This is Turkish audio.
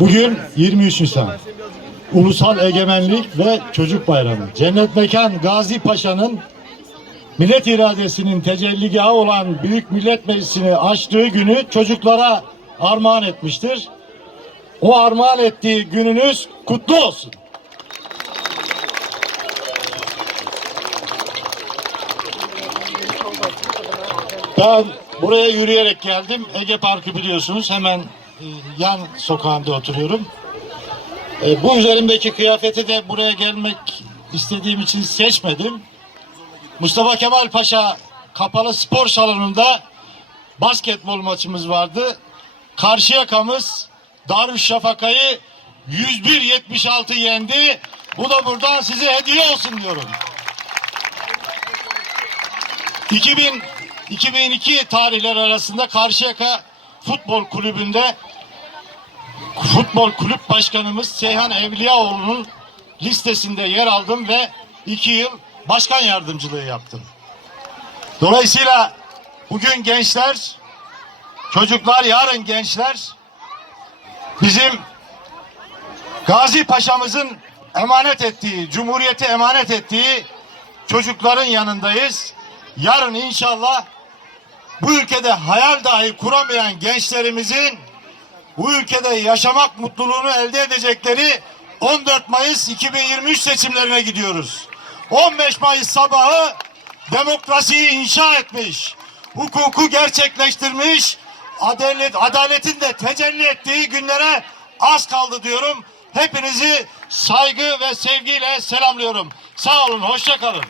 Bugün 23 Nisan. Ulusal Egemenlik ve Çocuk Bayramı. Cennet Mekan Gazi Paşa'nın millet iradesinin tecelligahı olan Büyük Millet Meclisi'ni açtığı günü çocuklara armağan etmiştir. O armağan ettiği gününüz kutlu olsun. Ben buraya yürüyerek geldim. Ege Parkı biliyorsunuz. Hemen yan sokağında oturuyorum. E, bu üzerimdeki kıyafeti de buraya gelmek istediğim için seçmedim. Mustafa Kemal Paşa kapalı spor salonunda basketbol maçımız vardı. Karşıyakamız Darüşşafaka'yı 101-76 yendi. Bu da buradan size hediye olsun diyorum. 2000 2002 tarihler arasında Karşıyaka Futbol Kulübü'nde futbol kulüp başkanımız Seyhan Evliyaoğlu'nun listesinde yer aldım ve iki yıl başkan yardımcılığı yaptım. Dolayısıyla bugün gençler, çocuklar yarın gençler bizim Gazi Paşa'mızın emanet ettiği, Cumhuriyeti emanet ettiği çocukların yanındayız. Yarın inşallah bu ülkede hayal dahi kuramayan gençlerimizin bu ülkede yaşamak mutluluğunu elde edecekleri 14 Mayıs 2023 seçimlerine gidiyoruz. 15 Mayıs sabahı demokrasiyi inşa etmiş, hukuku gerçekleştirmiş, adalet, adaletin de tecelli ettiği günlere az kaldı diyorum. Hepinizi saygı ve sevgiyle selamlıyorum. Sağ olun, hoşça kalın.